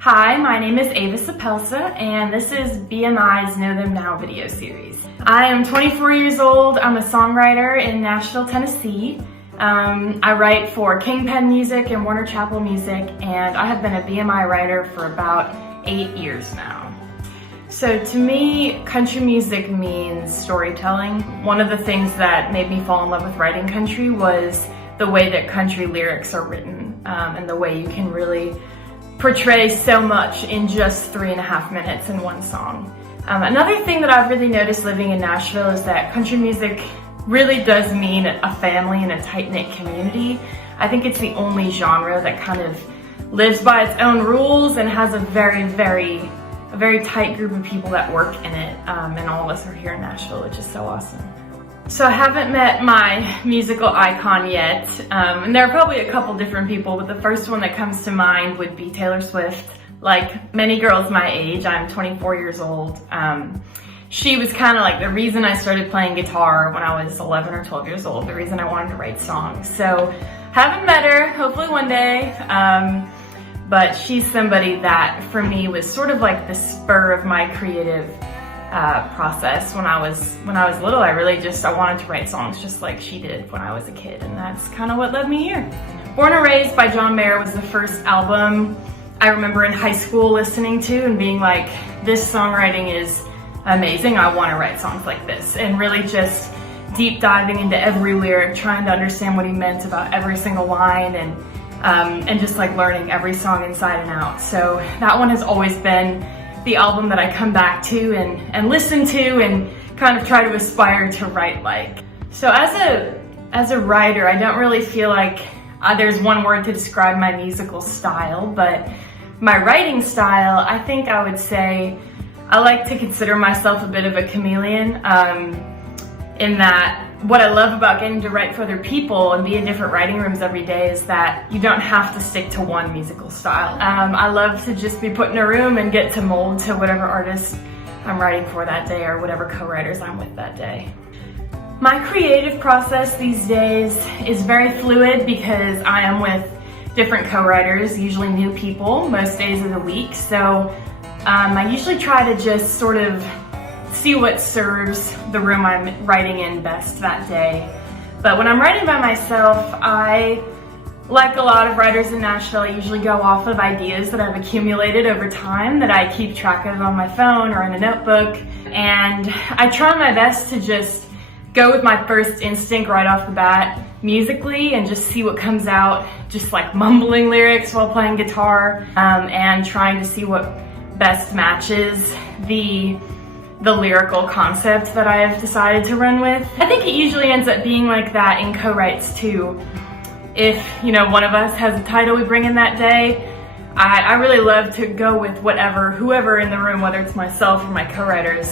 Hi, my name is Ava Suppelsa, and this is BMI's Know Them Now video series. I am 24 years old. I'm a songwriter in Nashville, Tennessee. I write for Kingpen Music and Warner Chappell Music, and I have been a BMI writer for about 8 years now. So to me, country music means storytelling. One of the things that made me fall in love with writing country was the way that country lyrics are written, and the way you can really portray so much in just 3.5 minutes in one song. Another thing that I've really noticed living in Nashville is that country music really does mean a family and a tight-knit community. I think it's the only genre that kind of lives by its own rules and has a very tight group of people that work in it, and all of us are here in Nashville, which is so awesome. So I haven't met my musical icon yet, and there are probably a couple different people, but the first one that comes to mind would be Taylor Swift. Like many girls my age, I'm 24 years old. She was kind of like the reason I started playing guitar when I was 11 or 12 years old, the reason I wanted to write songs. So haven't met her, hopefully one day, but she's somebody that for me was sort of like the spur of my creative process. When I was little, I wanted to write songs just like she did when I was a kid, and that's kind of what led me here. Born and Raised by John Mayer was the first album I remember in high school listening to and being like, this songwriting is amazing, I want to write songs like this, and really just deep diving into every lyric, trying to understand what he meant about every single line, and just like learning every song inside and out. So that one has always been the album that I come back to and listen to and kind of try to aspire to write like. So as a writer, I don't really feel like there's one word to describe my musical style, but my writing style, I think I would say I like to consider myself a bit of a chameleon, in that what I love about getting to write for other people and be in different writing rooms every day is that you don't have to stick to one musical style. I love to just be put in a room and get to mold to whatever artist I'm writing for that day or whatever co-writers I'm with that day. My creative process these days is very fluid because I am with different co-writers, usually new people, most days of the week. So I usually try to just sort of see what serves the room I'm writing in best that day. But when I'm writing by myself, I, like a lot of writers in Nashville, I usually go off of ideas that I've accumulated over time that I keep track of on my phone or in a notebook. And I try my best to just go with my first instinct right off the bat musically and just see what comes out, just like mumbling lyrics while playing guitar, and trying to see what best matches the lyrical concept that I've decided to run with. I think it usually ends up being like that in co-writes too. If, one of us has a title we bring in that day, I really love to go with whoever in the room, whether it's myself or my co-writers.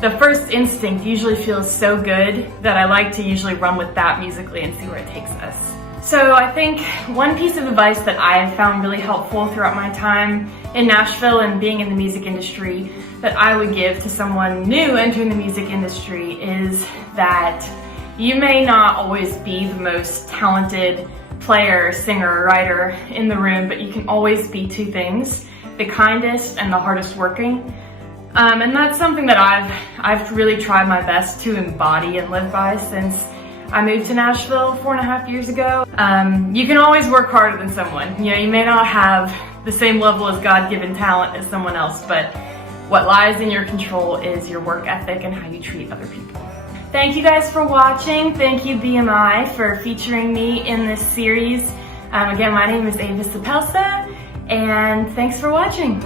The first instinct usually feels so good that I like to usually run with that musically and see where it takes us. So I think one piece of advice that I have found really helpful throughout my time in Nashville and being in the music industry that I would give to someone new entering the music industry is that you may not always be the most talented player, singer, writer in the room, but you can always be two things: the kindest and the hardest working. And that's something that I've really tried my best to embody and live by since I moved to Nashville 4.5 years ago. You can always work harder than someone. You may not have the same level of God-given talent as someone else, but what lies in your control is your work ethic and how you treat other people. Thank you guys for watching. Thank you BMI for featuring me in this series. Again, my name is Ava Suppelsa, and thanks for watching.